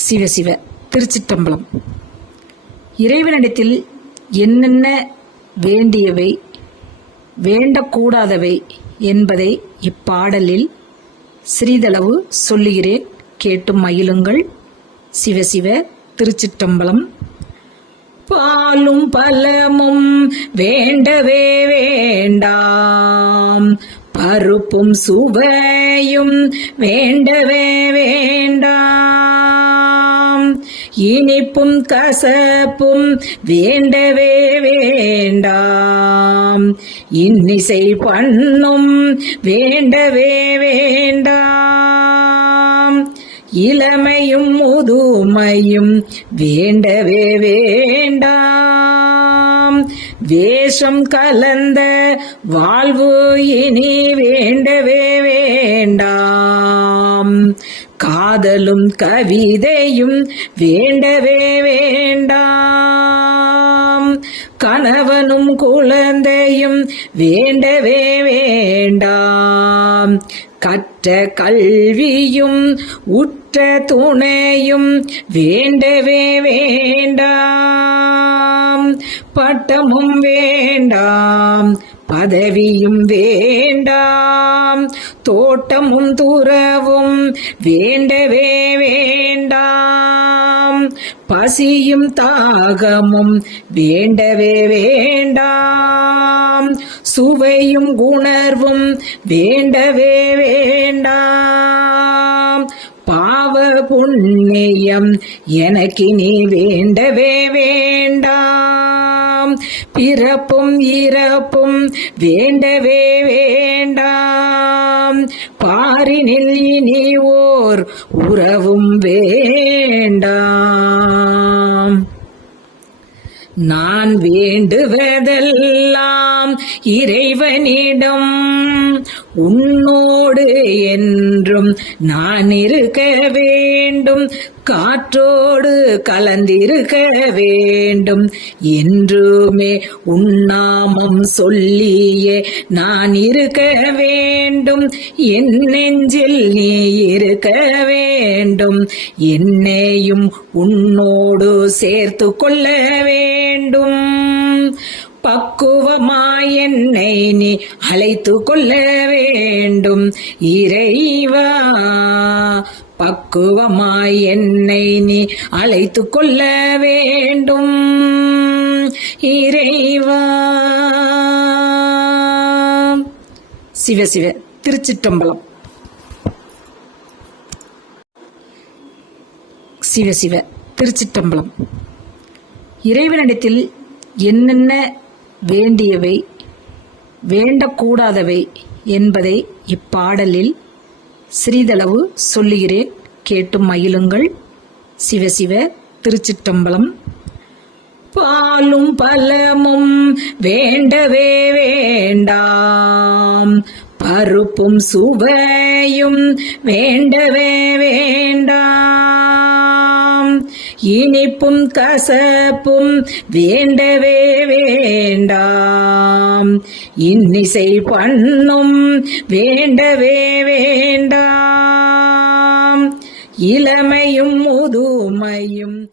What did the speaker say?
சிவ சிவ திருச்சிட்டம்பலம் இறைவனிடத்தில் என்னென்ன வேண்டியவை வேண்டக்கூடாதவை என்பதை இப்பாடலில் சிறிதளவு சொல்லுகிறேன். கேட்டு மகிழுங்கள். சிவசிவ திருச்சிட்டம்பலம் பாலும் பலமும் வேண்டவே வேண்டாம். பருப்பும் சுவையும் வேண்டவே வேண்டாம். இனிப்பும் கசப்பும் வேண்டவே வேண்டாம். இன்னிசை பண்ணும் வேண்டவே வேண்டாம். இளமையும் முதுமையும் வேண்டவே வேண்டாம். வேஷம் கலந்த வாழ்வு இனி வேண்டவே காதலும் கவிதையும் வேண்டவே வேண்டாம். கணவனும் குழந்தையும் வேண்டவே வேண்டாம். கற்ற கல்வியும் உற்ற துணையும் வேண்டவே வேண்டாம். பட்டமும் வேண்டாம் பதவியும் வேண்டாம். தோட்டமும் துறவும் வேண்டவே வேண்டாம். பசியும் தாகமும் வேண்டவே வேண்டாம். சுவையும் உணர்வும் வேண்டவே வேண்டாம். பாவ புண்ணியம் எனக்கு நீ வேண்டவே வேண்டாம். பிறப்பும் இறப்பும் வேண்டவே வேண்டாம். பாரினில் இனி ஓர் உறவும் வேண்டாம். நான் வேண்டுவதல் இறைவனிடம். உன்னோடு என்றும் நான் இருக்க வேண்டும். காற்றோடு கலந்திருக்க வேண்டும். என்றுமே உன்னாமம் சொல்லியே நான் இருக்க வேண்டும். என் நெஞ்சில் நீ இருக்க வேண்டும். என்னையும் உன்னோடு சேர்த்து கொள்ள வேண்டும். பக்குவமாய் என்னை நீ அழைத்து கொள்ள வேண்டும். இறைவா பக்குவமாய் என்னை நீ அழைத்து கொள்ள வேண்டும். இறைவா. சிவ சிவ திருச்சிட்டம்பலம் சிவ சிவ திருச்சிட்டம்பலம் இறைவனிடத்தில் என்னென்ன வேண்டியவை வேண்டக்கூடாதவை என்பதை இப்பாடலில் சிறிதளவு சொல்லுகிறேன். கேட்டு மகிழுங்கள். சிவசிவ திருச்சிற்றம்பலம். பாலும் பலமும் வேண்டவே வேண்டாம். பருப்பும் சுவையும் வேண்டவே வேண்டாம். இனிப்பும் கசப்பும் வேண்டவே வேண்டாம். இன்னிசை பண்ணும் வேண்டவே வேண்டாம். இளமையும் முதுமையும்